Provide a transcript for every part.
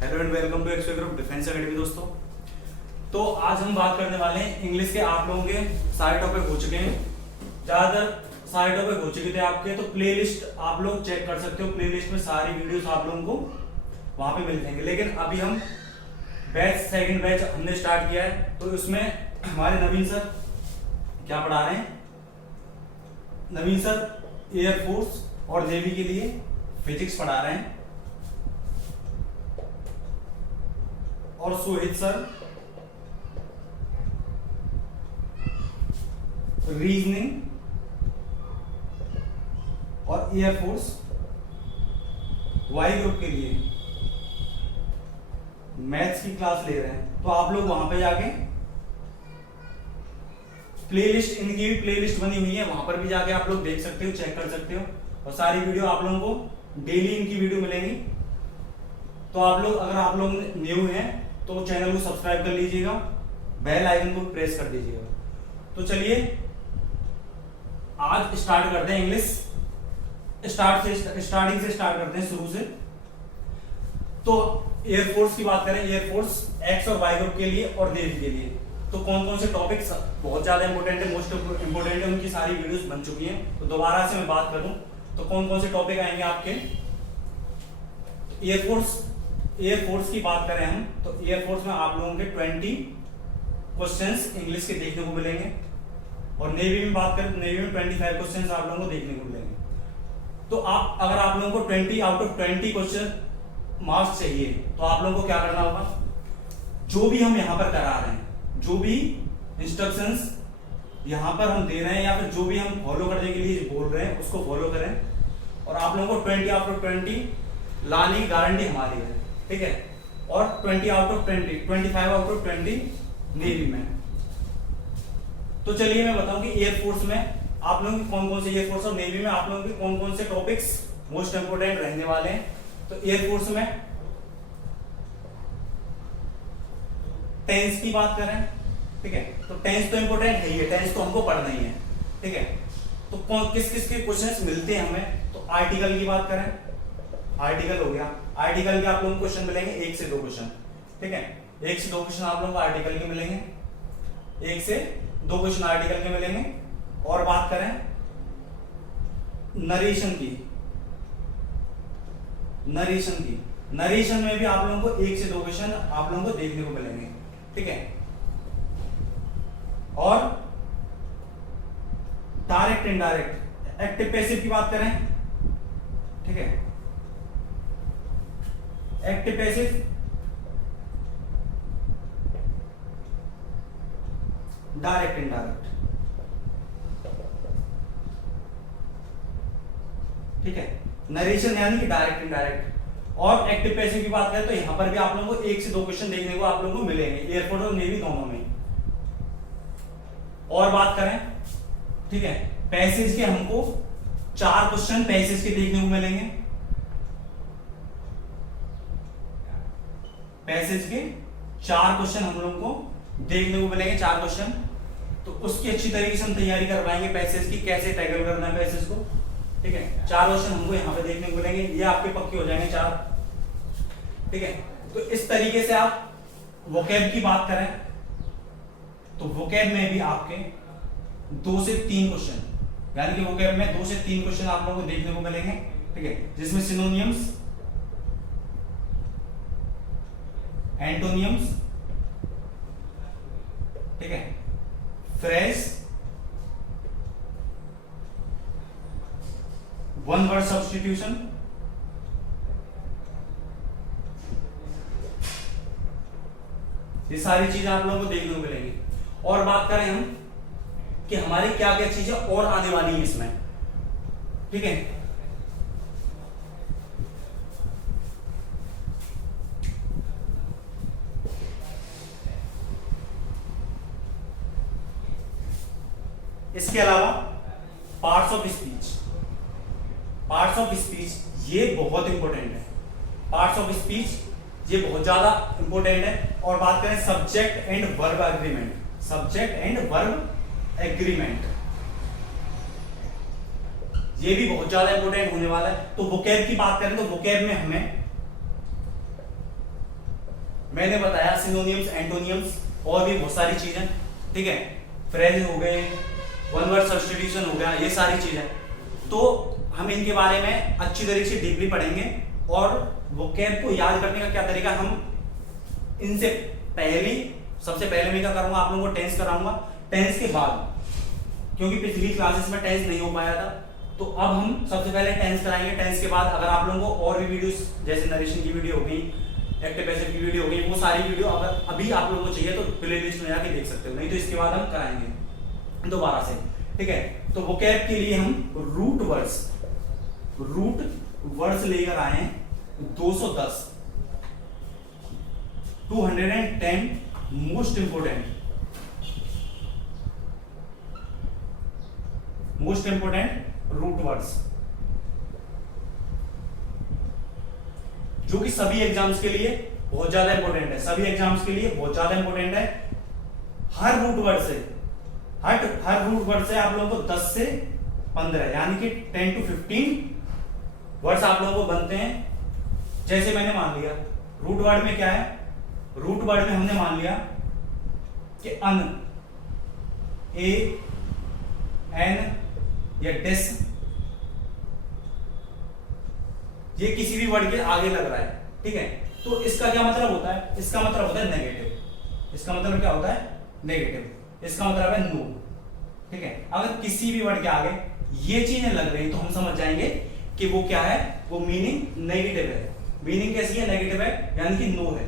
Hello and welcome to expo group defence academy दोस्तों। तो आज हम बात करने वाले हैं इंग्लिश के। आप लोगों के सारे टॉपिक हो चुके हैं, ज़्यादातर सारे टॉपिक हो चुके थे आपके। तो प्लेलिस्ट आप लोग चेक कर सकते हो, प्लेलिस्ट में सारी वीडियोस आप लोगों को वहाँ पे मिल जाएंगे। लेकिन अभी हम सेकंड बैच हमने स्टार्ट किया है, तो इसमें हमारे नवीन सर क्या पढ़ा रहे हैं। नवीन सर एयरफोर्स और नेवी के लिए फिजिक्स पढ़ा रहे हैं, और सोहित सर रीजनिंग और एयरफोर्स वाई ग्रुप के लिए मैथ्स की क्लास ले रहे हैं। तो आप लोग वहां पे जाके प्लेलिस्ट, इनकी भी प्लेलिस्ट बनी हुई है, वहां पर भी जाके आप लोग देख सकते हो, चेक कर सकते हो। और सारी वीडियो आप लोगों को डेली इनकी वीडियो मिलेंगी। तो आप लोग, अगर आप लोग न्यू हैं तो चैनल को सब्सक्राइब कर लीजिएगा, बेल आइकन को प्रेस कर दीजिएगा। तो चलिए आज स्टार्ट करते हैं इंग्लिश। स्टार्टिंग से स्टार्ट करते हैं, शुरू से। तो एयरफोर्स की बात करें, एयरफोर्स एक्स और वाई ग्रुप के लिए और नेवी के लिए तो कौन कौन से टॉपिक्स बहुत ज्यादा इंपॉर्टेंट है, मोस्ट इंपॉर्टेंट है, उनकी सारी वीडियोस बन चुकी हैं। तो दोबारा से मैं बात करूं तो कौन कौन से टॉपिक आएंगे आपके। एयरफोर्स की बात करें हम, तो एयरफोर्स में आप लोगों के 20 क्वेश्चंस इंग्लिश के देखने को मिलेंगे। और नेवी में बात करें तो नेवी में 25 क्वेश्चंस आप लोगों को देखने को मिलेंगे। तो अगर आप लोगों को 20 आउट ऑफ 20 क्वेश्चन मार्क्स चाहिए, तो आप लोगों को क्या करना होगा, जो भी हम यहाँ पर करा रहे हैं, जो भी इंस्ट्रक्शंस यहाँ पर हम दे रहे हैं, या फिर जो भी हम फॉलो करने के लिए बोल रहे हैं, उसको फॉलो करें। और आप लोगों को 20 आउट ऑफ 20 लाने की गारंटी हमारी है, ठीक है। और 20 out of 20, 25 out of 20 navy में। तो चलिए मैं बताऊं कि एयरफोर्स में आप लोगों के कौन कौन से, एयरफोर्स और नेवी में आप लोगों के कौन कौन से टॉपिक्स मोस्ट इंपोर्टेंट रहने वाले हैं। तो एयरफोर्स में टेंस की बात करें, ठीक है, तो टेंस तो इंपोर्टेंट है ही है, टेंस तो हमको पढ़ना ही है, ठीक है। तो कौन किस किस के क्वेश्चंस मिलते हैं हमें। तो आर्टिकल की बात करें, आर्टिकल हो गया, आर्टिकल के आप लोगों को क्वेश्चन मिलेंगे 1 से 2 क्वेश्चन, ठीक है। 1 से 2 क्वेश्चन आप लोगों को आर्टिकल के मिलेंगे, 1 से 2 क्वेश्चन आर्टिकल के मिलेंगे। और बात करें नरेशन की, नरेशन में भी आप लोगों को 1 से 2 क्वेश्चन आप लोगों को देखने को मिलेंगे, ठीक है। और डायरेक्ट इनडायरेक्ट, एक्टिव पैसिव की बात करें, ठीक है, एक्टिव पैसिव, डायरेक्ट इनडायरेक्ट, ठीक है। नरेशन यानी कि डायरेक्ट इनडायरेक्ट। और एक्टिव पैसिव की बात करें तो यहां पर भी आप लोगों को 1 से 2 क्वेश्चन देखने को आप लोगों को मिलेंगे, एयरफोर्स और नेवी दोनों में। और बात करें, ठीक है, पैसेज के हमको 4 क्वेश्चन पैसेज के देखने को मिलेंगे, पैसेज के 4 क्वेश्चन हम लोगों को देखने को मिलेंगे, 4 क्वेश्चन। तो उसकी अच्छी तरीके से हम तैयारी करवाएंगे पैसेज की, कैसे टैकल करना है पैसेज को, ठीक है। 4 क्वेश्चन हमको यहाँ पे देखने को मिलेंगे, ये आपके पक्के हो जाएंगे 4, ठीक है। तो इस तरीके से आप वोकैब की बात करें तो वोकैब में भी आपके 2 से 3 क्वेश्चन, यानी कि वोकैब में 2 से 3 क्वेश्चन आप लोगों को देखने को मिलेंगे, ठीक है, जिसमें सिनोनियम्स, एंटोनियम्स, ठीक है, फ्रेज, वन वर्ड सब्स्टिट्यूशन, ये सारी चीजें आप लोगों को देखने को मिलेंगी। और बात करें हम कि हमारी क्या क्या चीजें और आने वाली है इसमें, ठीक है। इसके अलावा parts of speech, parts of speech ये बहुत इंपॉर्टेंट है, पार्ट्स ऑफ स्पीच ये बहुत ज्यादा इंपॉर्टेंट है। और बात करें subject and verb agreement, subject and verb agreement, ये भी बहुत ज्यादा इंपॉर्टेंट होने वाला है। तो वोकैब की बात करें तो वोकैब में हमें मैंने बताया सिनोनिम्स, एंटोनियम्स और भी बहुत सारी चीजें, ठीक है, फ्रेज हो गए, वन वर्ड सब्स्टिट्यूशन हो गया, ये सारी चीजें। तो हम इनके बारे में अच्छी तरीके से डीपली पढ़ेंगे और वोकैब को याद करने का क्या तरीका, हम इनसे सबसे पहले मैं क्या करूंगा, आप लोगों को टेंस कराऊंगा। टेंस के बाद, क्योंकि पिछली क्लासेस में टेंस नहीं हो पाया था, तो अब हम सबसे पहले टेंस कराएंगे। टेंस के बाद अगर आप लोगों को और भी वीडियोस, जैसे नरेशन की वीडियो हो गई, एक्टिव पैसिव की वीडियो हो गई, वो सारी वीडियो अगर अभी आप लोगों को चाहिए तो प्लेलिस्ट में जाके देख सकते हो, नहीं तो इसके बाद हम कराएंगे दोबारा से, ठीक है। तो वोकैब के लिए हम रूट वर्ड्स लेकर आए 210, 210 मोस्ट इंपोर्टेंट रूट वर्ड्स, जो कि सभी एग्जाम्स के लिए बहुत ज्यादा इंपॉर्टेंट है, सभी एग्जाम्स के लिए बहुत ज्यादा इंपॉर्टेंट है। हर रूट वर्ड से आप लोगों को 10 से 15 यानी कि 10 to 15 वर्ड्स आप लोगों को बनते हैं। जैसे मैंने मान लिया रूट वर्ड में क्या है, रूट वर्ड में हमने मान लिया कि अन, ए एन या डिस, ये किसी भी वर्ड के आगे लग रहा है, ठीक है। तो इसका क्या मतलब होता है, इसका मतलब होता है नेगेटिव। इसका मतलब क्या होता है, नेगेटिव। इसका मतलब है नो, ठीक है। अगर किसी भी वर्ड के आगे ये चीजें लग रही तो हम समझ जाएंगे कि वो क्या है, वो मीनिंग नेगेटिव है। मीनिंग कैसी है, नेगेटिव है, यानी कि नो है,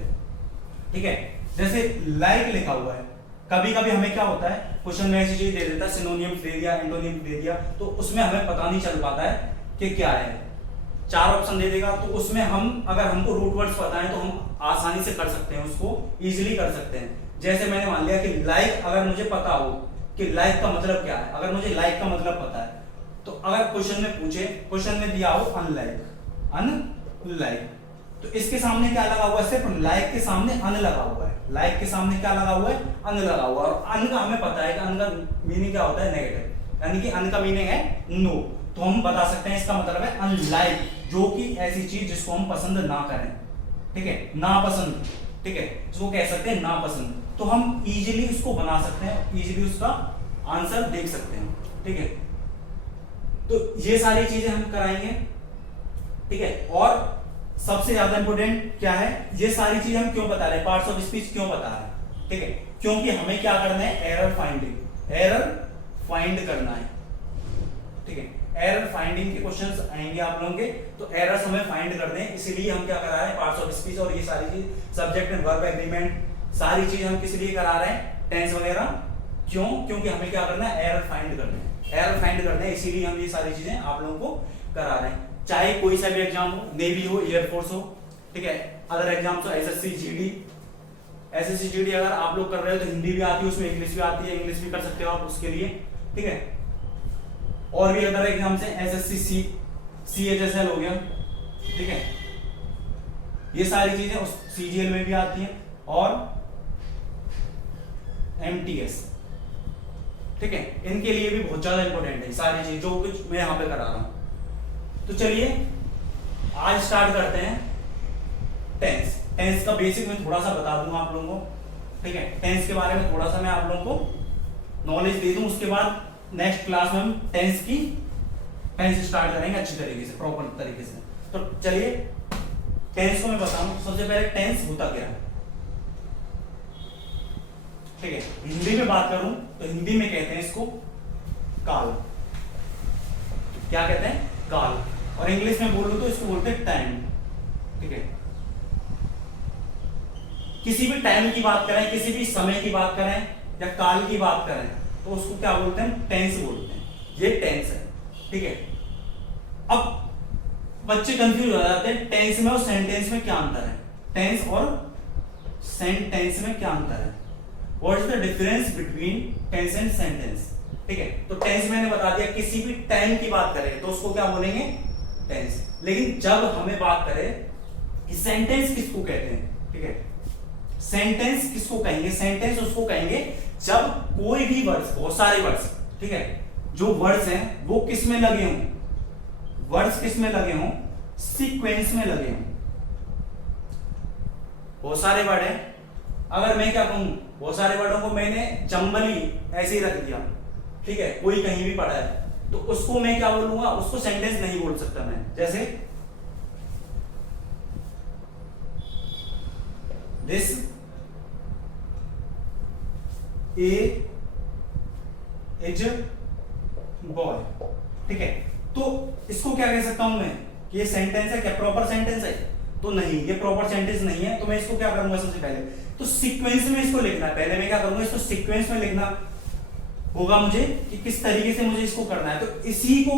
ठीक है। जैसे लाइक लिखा हुआ है, कभी कभी हमें क्या होता है, क्वेश्चन में ऐसी चीज दे देता है, सिनोनिम्स दे दिया, एंटोनिम्स दे दिया, तो उसमें हमें पता नहीं चल पाता है कि क्या है। 4 ऑप्शन दे देगा, तो उसमें हम, अगर हमको रूट वर्ड्स पता है तो हम आसानी से कर सकते हैं, उसको इजीली कर सकते हैं। जैसे मैंने मान लिया कि लाइक, अगर मुझे पता हो कि लाइक का मतलब क्या है, अगर मुझे लाइक का मतलब पता है, तो अगर क्वेश्चन में पूछे, क्वेश्चन में दिया हो अनलाइक, तो इसके सामने क्या लगा हुआ है, सिर्फ लाइक के सामने अन लगा हुआ है। लाइक के सामने क्या लगा हुआ है, अन लगा हुआ है। और अन का हमें पता है कि अन का मीनिंग क्या होता है, नेगेटिव, यानी कि अन का मीनिंग है नो। तो हम बता सकते हैं इसका मतलब है अनलाइक, जो कि ऐसी चीज जिसको हम पसंद ना करें, ठीक है, नापसंद, ठीक है, इसको कह सकते हैं नापसंद। तो हम इजीली उसको बना सकते हैं, इजीली उसका आंसर देख सकते हैं, ठीक है। तो ये सारी चीजें हम कराएंगे, ठीक है। और सबसे ज्यादा इंपॉर्टेंट क्या है, ये सारी चीजें हम क्यों बता रहे हैं, पार्ट्स ऑफ स्पीच क्यों बता रहे हैं, ठीक है, क्योंकि हमें क्या करना है, एरर फाइंड करना है, ठीक है। एरर फाइंडिंग के क्वेश्चंस आएंगे आप लोगों के, तो एरर्स हमें फाइंड करने हैं, इसीलिए हम क्या करा रहे हैं, पार्ट्स ऑफ स्पीच और ये सारी चीज, सब्जेक्ट एंड वर्ब एग्रीमेंट, सारी चीज हम किस लिए करा रहे हैं, टेंस वगैरह, क्यों, क्योंकि हमें क्या करना है, एरर फाइंड करना है, इसीलिए हम ये सारी चीजें आप लोगों को करा रहे हैं। चाहे कोई सा भी एग्जाम हो, नेवी हो, एयरफोर्स हो, ठीक है, अदर एग्जाम्स हो, एसएससी जीडी अगर आप लोग कर रहे हो तो हिंदी भी आती है, उसमें इंग्लिश भी आती है, इंग्लिश भी कर सकते हो आप उसके लिए, ठीक है। और भी अदर एग्जाम्स हैं, एसएससी CHSL हो गया, ठीक है, ये सारी चीजें उस CGL में भी आती हैं, और MTS, ठीक है, इनके लिए भी बहुत ज्यादा इंपॉर्टेंट है सारी चीज जो कुछ मैं यहाँ पे करा रहा हूं। तो चलिए आज स्टार्ट करते हैं टेंस का बेसिक मैं थोड़ा सा बता दूंगा आप लोगों को, ठीक है। टेंस के बारे में थोड़ा सा मैं आप लोगों को नॉलेज दे दूं, उसके बाद नेक्स्ट क्लास में हम टेंस स्टार्ट करेंगे अच्छी तरीके से, प्रॉपर तरीके से। तो चलिए टेंस को मैं बताऊं, सबसे पहले टेंस होता क्या है, ठीक है। हिंदी में बात करूं तो हिंदी में कहते हैं इसको काल, क्या कहते हैं, काल। और इंग्लिश में बोलूं तो इसको बोलते हैं टाइम, ठीक है। किसी भी टाइम की बात करें, किसी भी समय की बात करें या काल की बात करें तो उसको क्या बोलते हैं, टेंस बोलते हैं, ये टेंस है, ठीक है। अब बच्चे कंफ्यूज हो जाते हैं, टेंस में और सेंटेंस में क्या अंतर है, टेंस और सेंटेंस में क्या अंतर है, what is the difference between tense and sentence, ठीक है। तो टेंस मैंने बता दिया, किसी भी टाइम की बात करें तो उसको क्या बोलेंगे, टेंस। लेकिन जब हमें बात करें कि सेंटेंस किसको कहते हैं, ठीक है, सेंटेंस किसको कहेंगे, सेंटेंस उसको कहेंगे जब कोई भी वर्ड्स, बहुत सारे वर्ड्स, ठीक है, जो वर्ड्स हैं वो किस में लगे हों, वर्ड्स किस में लगे हों, सीक्वेंस में लगे हों, बहुत सारे वर्ड हैं, अगर मैं क्या कहूं, बहुत सारे वर्डों को मैंने जंबली ऐसे ही रख दिया, ठीक है, कोई कहीं भी पढ़ा है, तो उसको मैं क्या बोलूंगा, उसको सेंटेंस नहीं बोल सकता मैं। जैसे दिस ए इज बॉय, ठीक है, तो इसको क्या कह सकता हूं मैं कि ये सेंटेंस है, क्या प्रॉपर सेंटेंस है? तो नहीं, ये प्रॉपर सेंटेंस नहीं है। तो मैं इसको क्या करूंगा, सबसे पहले तो सीक्वेंस में इसको लिखना है। पहले मैं क्या करूंगा, इसको सीक्वेंस में लिखना होगा मुझे कि किस तरीके से मुझे इसको करना है। तो इसी को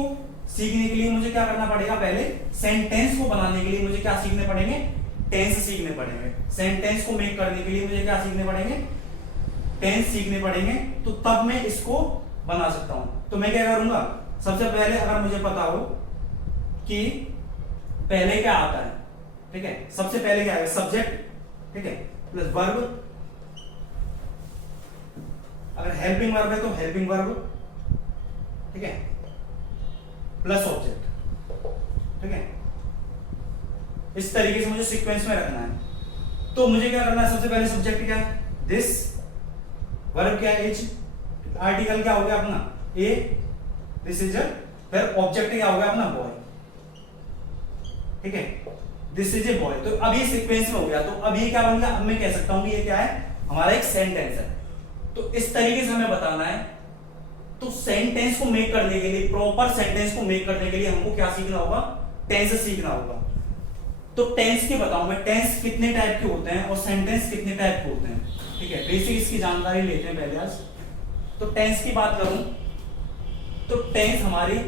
सीखने के लिए मुझे क्या करना पड़ेगा, पहले सेंटेंस को बनाने के लिए मुझे क्या सीखने पड़ेंगे, टेंस सीखने पड़ेंगे। सेंटेंस को मेक करने के लिए मुझे क्या सीखने पड़ेंगे, टेंस सीखने पड़ेंगे, तो तब मैं इसको बना सकता हूं। तो मैं क्या करूंगा, सबसे पहले अगर मुझे पता हो कि पहले क्या आता है, ठीक है, सबसे पहले क्या है, सब्जेक्ट, ठीक है, प्लस वर्ब, अगर हेल्पिंग वर्ब है तो हेल्पिंग वर्ब, ठीक है, प्लस ऑब्जेक्ट, ठीक है, इस तरीके से मुझे सीक्वेंस में रखना है। तो मुझे क्या करना है, सबसे पहले सब्जेक्ट क्या है, दिस, वर्ब क्या है, इज, आर्टिकल क्या हो गया अपना ए, दिस इज, फिर ऑब्जेक्ट क्या हो गया अपना बॉय, ठीक है, दिस इज ए बॉय। तो अब ये सीक्वेंस में हो गया, तो अब ये क्या बन गया, अब मैं कह सकता हूं कि ये क्या है, हमारा एक सेंटेंस है। तो इस तरीके से हमें बताना है। तो सेंटेंस को मेक करने के लिए, प्रॉपर सेंटेंस को मेक करने के लिए हमको क्या सीखना होगा, टेंस सीखना होगा। तो टेंस के बताऊं मैं, टेंस कितने टाइप के होते हैं और सेंटेंस कितने टाइप के होते हैं, ठीक है, बेसिक इसकी जानकारी लेते हैं पहले आज। तो टेंस की बात करूं तो टेंस हमारी,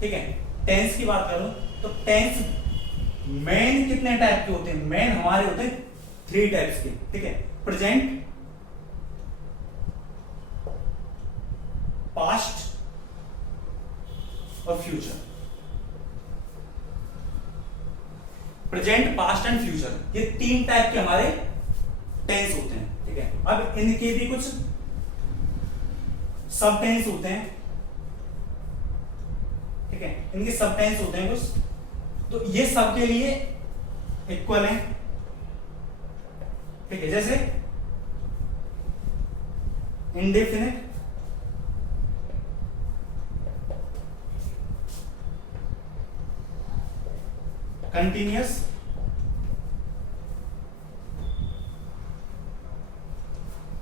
ठीक है, टेंस की बात करूं तो टेंस मेन कितने टाइप के होते हैं, मेन हमारे होते हैं 3 टाइप्स के, ठीक है, प्रेजेंट, पास्ट और future. Present, past and future, ये 3 टाइप के हमारे टेंस होते हैं, ठीक है। अब इनके भी कुछ सब टेंस होते हैं, ठीक है, इनके सब टेंस होते हैं कुछ, तो ये सबके लिए इक्वल है, ठीक है। जैसे इंडेफिनिट, कंटिन्यूअस,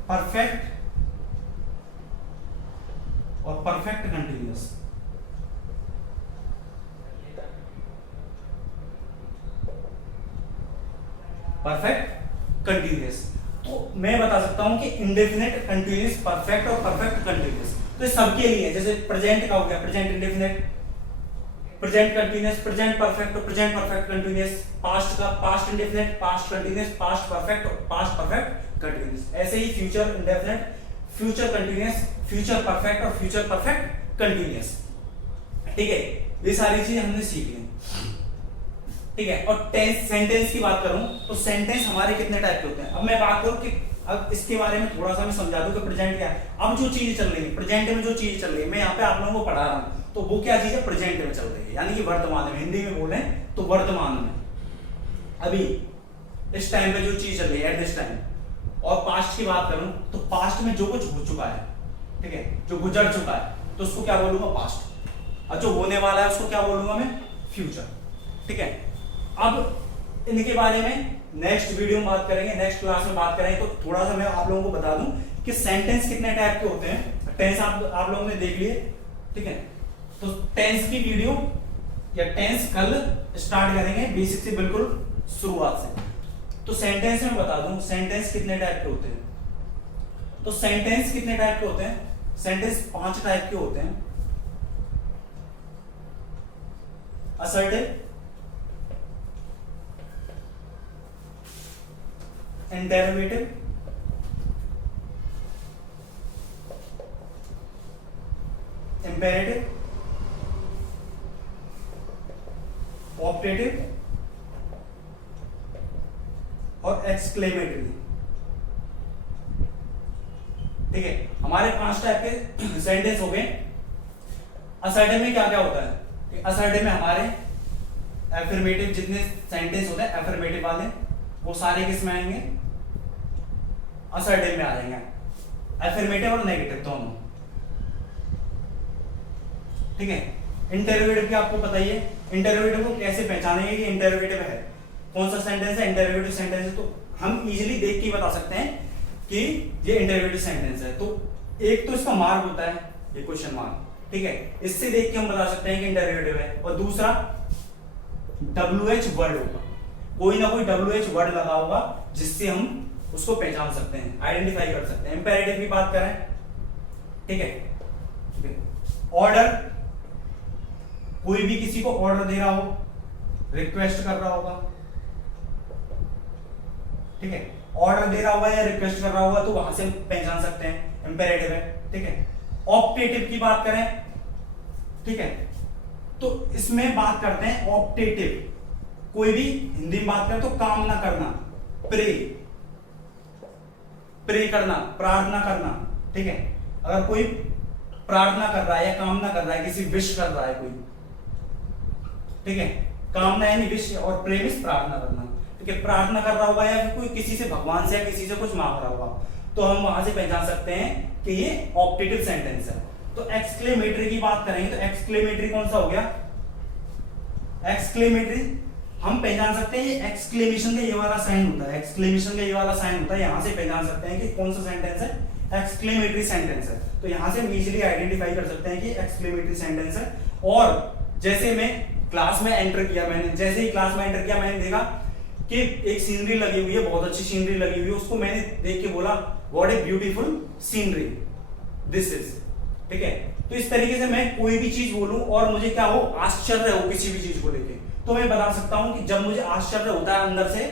परफेक्ट और परफेक्ट कंटिन्यूअस। परफेक्ट कंटिन्यूअस, तो मैं बता सकता हूं कि इंडेफिनिट, कंटिन्यूअस, परफेक्ट और परफेक्ट कंटिन्यूअस, तो सबके लिए। जैसे प्रेजेंट का हो गया, present indefinite, present continuous, present perfect और प्रेजेंट परफेक्ट कंटिन्यूअस। पास्ट का past indefinite, past continuous, past perfect और पास्ट परफेक्ट कंटिन्यूअस। ऐसे ही future indefinite, future continuous, future perfect और फ्यूचर परफेक्ट कंटिन्यूअस, ठीक है। ये सारी चीजें हमने सीख ली, ठीक है। और टेंस, सेंटेंस की बात करूं तो सेंटेंस हमारे कितने टाइप के होते हैं। अब मैं बात करूं कि अब इसके बारे में थोड़ा सा मैं समझा दूं कि प्रेजेंट क्या है। अब जो चीजें चल रही है प्रेजेंट में, जो चीजें चल रही है, मैं यहाँ पे आप लोगों को पढ़ा रहा हूं, तो वो क्या चीज है, प्रेजेंट में चल रही है, यानी कि वर्तमान में, हिंदी में बोले तो वर्तमान में, अभी इस टाइम पे जो चीज चल रही है, एट दिस टाइम। और पास्ट की बात करूं तो पास्ट में जो कुछ हो चुका है, ठीक है, जो गुजर चुका है, तो उसको क्या बोलूंगा, पास्ट। और जो होने वाला है उसको क्या बोलूंगा मैं, फ्यूचर, ठीक है। अब इनके बारे में नेक्स्ट वीडियो में बात करेंगे, नेक्स्ट क्लास में बात करेंगे। तो थोड़ा सा मैं आप लोगों को बता दूं कि सेंटेंस कितने टाइप के होते हैं। टेंस आप लोगों ने देख लिए, ठीक है। तो टेंस की वीडियो या टेंस कल स्टार्ट करेंगे, बेसिक से बिल्कुल शुरुआत से। तो सेंटेंस में बता दूं सेंटेंस कितने टाइप के होते हैं। तो सेंटेंस कितने टाइप के होते हैं, सेंटेंस 5 टाइप के होते हैं। असर्टिव, इंटरोगेटिव, इंपेरेटिव, ऑप्टेटिव और एक्सक्लेमेटरी, ठीक है। हमारे 5 टाइप के सेंटेंस हो गए। असर्टिव में क्या क्या होता है, असर्टिव में हमारे एफर्मेटिव जितने सेंटेंस होते हैं एफर्मेटिव वाले वो सारे किस में आएंगे, असर्टिव में आ जाएंगे, एफर्मेटिव और नेगेटिव दोनों। ठीक है, इंटरोगेटिव की आपको पता ही है, इंटरोगेटिव को कैसे पहचानेंगे कि इंटरोगेटिव है, कौन सा सेंटेंस है इंटरोगेटिव सेंटेंस है, तो हम इजीली देख के बता सकते हैं कि ये इंटरोगेटिव सेंटेंस है। तो एक तो इसका मार्क होता है ये क्वेश्चन मार्क, ठीक है, इससे देख के हम बता सकते हैं कि इंटरोगेटिव है। और दूसरा WH वर्ड होगा, कोई ना कोई WH वर्ड लगा होगा जिससे हम उसको पहचान सकते हैं, आइडेंटिफाई कर सकते हैं। इंपेरेटिव की बात करें, ठीक है, ऑर्डर, कोई भी किसी को ऑर्डर दे रहा हो, रिक्वेस्ट कर रहा होगा, ठीक है, ऑर्डर दे रहा होगा या रिक्वेस्ट कर रहा होगा तो वहां से हम पहचान सकते हैं, इंपेरेटिव है। ठीक है, ऑप्टेटिव की बात करें, ठीक है, तो इसमें बात करते हैं ऑप्टेटिव, कोई भी हिंदी में बात करें तो कामना करना, प्रे करना, प्रार्थना करना। ठीक है, अगर कोई प्रार्थना कर रहा है या कामना कर रहा है, किसी विश कर रहा है कोई, ठीक है, कामना यानी विश और प्रे मींस प्रार्थना करना। ठीक है, प्रार्थना कर रहा होगा या फिर कोई किसी से, भगवान से या किसी से कुछ मांग रहा होगा, तो हम वहां से पहचान सकते हैं कि ये ऑप्टेटिव सेंटेंस है। तो एक्सक्लेमेटरी की बात करेंगे तो एक्सक्लेमेटरी कौन सा हो गया, एक्सक्लेमेटरी हम पहचान सकते हैं, ये एक्सक्लेमेशन का ये वाला साइन होता है, एक्सक्लेमेशन का ये वाला साइन होता है, यहां से पहचान सकते हैं कि कौन सा सेंटेंस है, एक्सक्लेमेटरी सेंटेंस है। तो यहां से हम इजीली आइडेंटिफाई कर सकते हैं कि एक्सक्लेमेटरी सेंटेंस है। और जैसे मैं क्लास में एंटर किया, मैंने जैसे ही क्लास में एंटर किया मैंने देखा कि एक सीनरी लगी हुई है, बहुत अच्छी सीनरी लगी हुई है, उसको मैंने देख के बोला what a beautiful scenery this is. ठीक है, तो इस तरीके से मैं कोई भी चीज बोलूं और मुझे क्या हो, आश्चर्य हो किसी भी चीज को लेके, तो मैं बता सकता हूं कि जब मुझे आश्चर्य होता है अंदर से,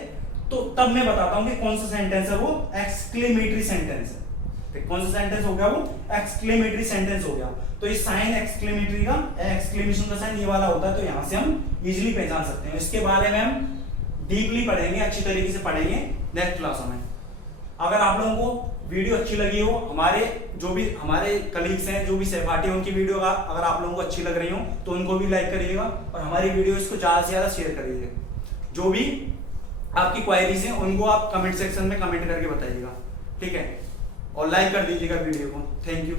तो तब मैं बताता हूं कि कौन सा सेंटेंस है वो एक्सक्लेमेटरी सेंटेंस है। कौन सा सेंटेंस हो गया वो, एक्सक्लेमेटरी सेंटेंस हो गया। तो इस साइन एक्सक्लेमेटरी का, एक्सक्लेमेशन का साइन ये वाला होता है, तो यहां से हम इजीली पहचान सकते हैं। इसके बारे में हम डीपली पढ़ेंगे, अच्छी तरीके से पढ़ेंगे नेक्स्ट क्लास में। अगर आप लोगों को वीडियो अच्छी लगी हो, हमारे जो भी हमारे कलीग्स हैं, जो भी सहपाठी हैं, उनकी वीडियो अगर आप लोगों को अच्छी लग रही हो तो उनको भी लाइक करिएगा और हमारी वीडियो इसको ज्यादा से ज्यादा शेयर करिएगा। जो भी आपकी क्वायरीज हैं उनको आप कमेंट सेक्शन में कमेंट करके बताइएगा, ठीक है, और लाइक कर दीजिएगा वीडियो को। Thank you.